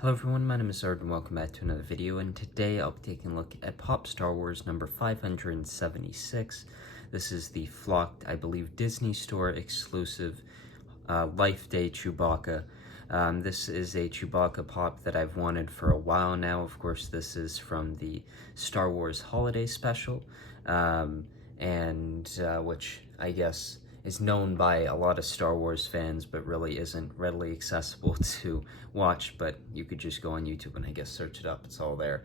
Hello everyone, my name is Ard and welcome back to another video, and today I'll be taking a look at Pop Star Wars number 576. This is the flocked, I believe, Disney Store exclusive Life Day Chewbacca. This is a Chewbacca pop that I've wanted for a while now. Of course, this is from the Star Wars Holiday Special, which I guess is known by a lot of Star Wars fans, but really isn't readily accessible to watch. But you could just go on YouTube and I guess search it up, it's all there.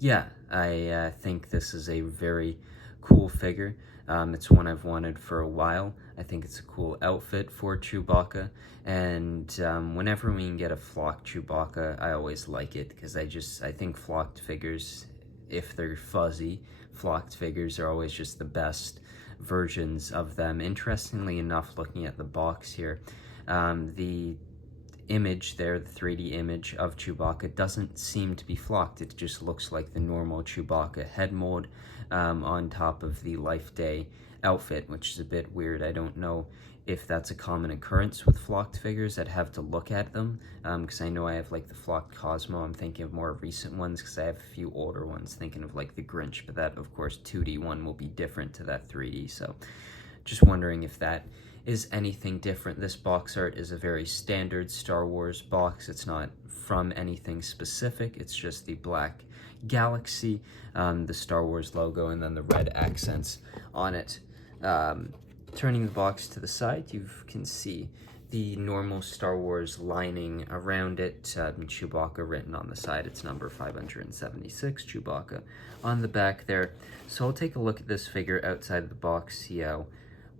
Yeah, I think this is a very cool figure. It's one I've wanted for a while. I think it's a cool outfit for Chewbacca, and whenever we can get a flocked Chewbacca, I always like it, because I think flocked figures, if they're fuzzy, flocked figures are always just the best versions of them. Interestingly enough, looking at the box here, the image there, the 3D image of Chewbacca, doesn't seem to be flocked. It just looks like the normal Chewbacca head mold on top of the Life Day outfit, which is a bit weird. I don't know if that's a common occurrence with flocked figures. I'd have to look at them, because I know I have like the flocked Cosmo. I'm thinking of more recent ones because I have a few older ones, thinking of like the Grinch, but that of course 2D one will be different to that 3D, so just wondering if that is anything different. This box art is a very standard Star Wars box. It's not from anything specific. It's just the black galaxy, the Star Wars logo, and then the red accents on it. Turning the box to the side, you can see the normal Star Wars lining around it. Chewbacca written on the side. It's number 576, Chewbacca on the back there. So I'll take a look at this figure outside the box, see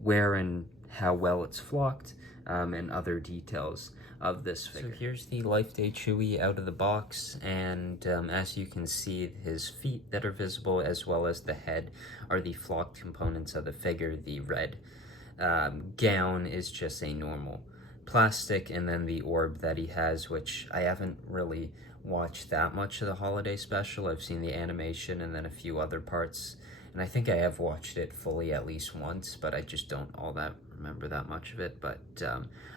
where and how well it's flocked, and other details of this figure. So here's the Life Day Chewie out of the box, and as you can see, his feet that are visible, as well as the head, are the flocked components of the figure. The red gown is just a normal plastic, and then the orb that he has, which I haven't really watched that much of the holiday special. I've seen the animation and then a few other parts, and I think I have watched it fully at least once, but I just don't remember that much of it. But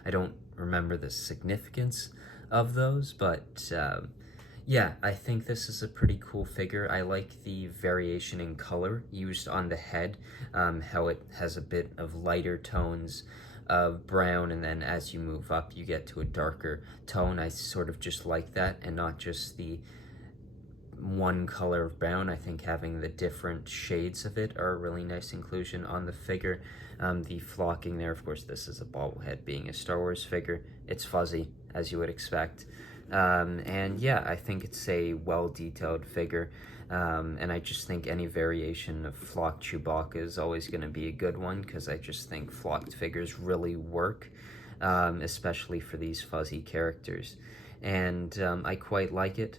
I don't remember the significance of those, but yeah, I think this is a pretty cool figure. I like the variation in color used on the head, how it has a bit of lighter tones of brown, and then as you move up you get to a darker tone. I sort of just like that, and not just the one color of brown. I think having the different shades of it are a really nice inclusion on the figure. The flocking there, of course, this is a bobblehead, being a Star Wars figure. It's fuzzy, as you would expect. And yeah, I think it's a well-detailed figure, and I just think any variation of flocked Chewbacca is always going to be a good one, because I just think flocked figures really work, especially for these fuzzy characters, and I quite like it.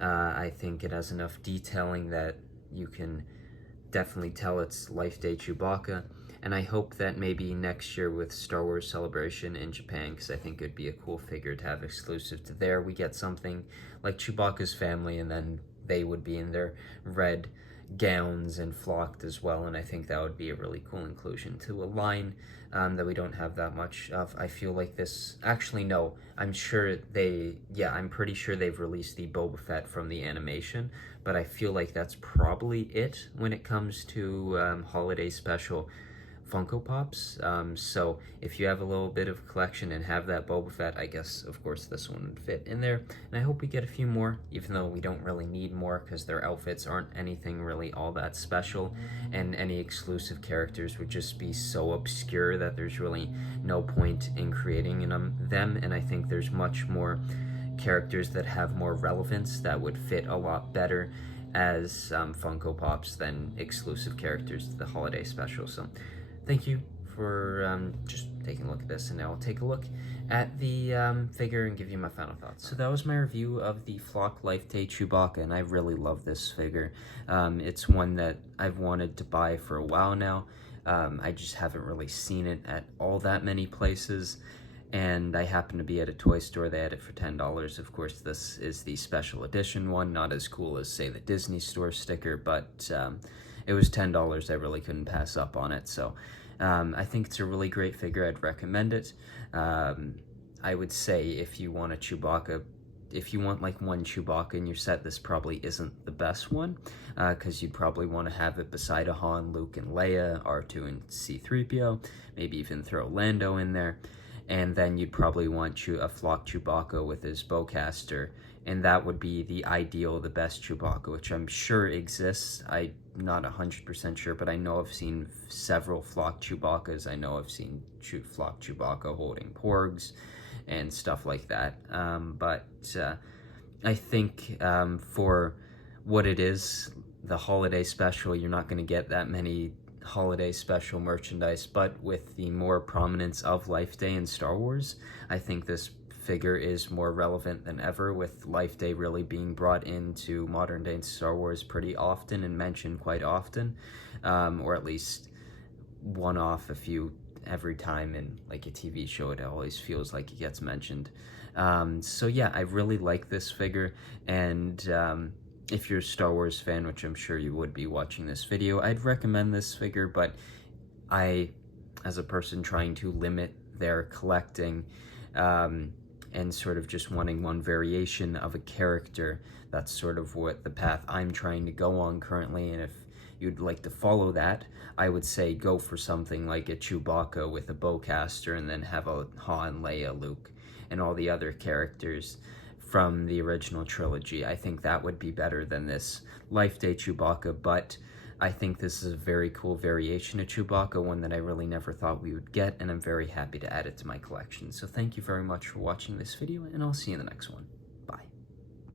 I think it has enough detailing that you can definitely tell it's Life Day Chewbacca. And I hope that maybe next year with Star Wars Celebration in Japan, because I think it'd be a cool figure to have exclusive to there, we get something like Chewbacca's family, and then they would be in their red gowns and flocked as well, and I think that would be a really cool inclusion to a line that we don't have that much of. I feel like this, actually no, I'm pretty sure they've released the Boba Fett from the animation, but I feel like that's probably it when it comes to holiday special Funko Pops. So if you have a little bit of collection and have that Boba Fett, I guess of course this one would fit in there, and I hope we get a few more, even though we don't really need more, because their outfits aren't anything really all that special, and any exclusive characters would just be so obscure that there's really no point in creating them, and I think there's much more characters that have more relevance that would fit a lot better as Funko Pops than exclusive characters to the holiday special. So thank you for just taking a look at this, and now I'll take a look at the figure and give you my final thoughts. So that was my review of the Flock Life Day Chewbacca, and I really love this figure. It's one that I've wanted to buy for a while now. I just haven't really seen it at all that many places, and I happened to be at a toy store. They had it for $10. Of course, this is the special edition one, not as cool as, say, the Disney Store sticker, but it was $10. I really couldn't pass up on it, so I think it's a really great figure. I'd recommend it. I would say if you want a Chewbacca, if you want like one Chewbacca in your set, this probably isn't the best one, because you'd probably want to have it beside a Han, Luke, and Leia, R2 and C-3PO, maybe even throw Lando in there, and then you'd probably want a flock Chewbacca with his bowcaster, and that would be the ideal, the best Chewbacca, which I'm sure exists. I'm not 100% sure, but I know I've seen several flock Chewbaccas. I know I've seen flock Chewbacca holding porgs and stuff like that. But I think for what it is, the holiday special, you're not going to get that many holiday special merchandise, but with the more prominence of Life Day in Star Wars, I think this figure is more relevant than ever, with Life Day really being brought into modern day Star Wars pretty often and mentioned quite often, or at least one-off a few every time in like a TV show. It always feels like it gets mentioned. So yeah, I really like this figure, and if you're a Star Wars fan, which I'm sure you would be watching this video, I'd recommend this figure, but I, as a person trying to limit their collecting, and sort of just wanting one variation of a character, that's sort of what the path I'm trying to go on currently, and if you'd like to follow that, I would say go for something like a Chewbacca with a bowcaster, and then have a Han, Leia, Luke, and all the other characters from the original trilogy. I think that would be better than this Life Day Chewbacca, but I think this is a very cool variation of Chewbacca, one that I really never thought we would get, and I'm very happy to add it to my collection. So thank you very much for watching this video, and I'll see you in the next one.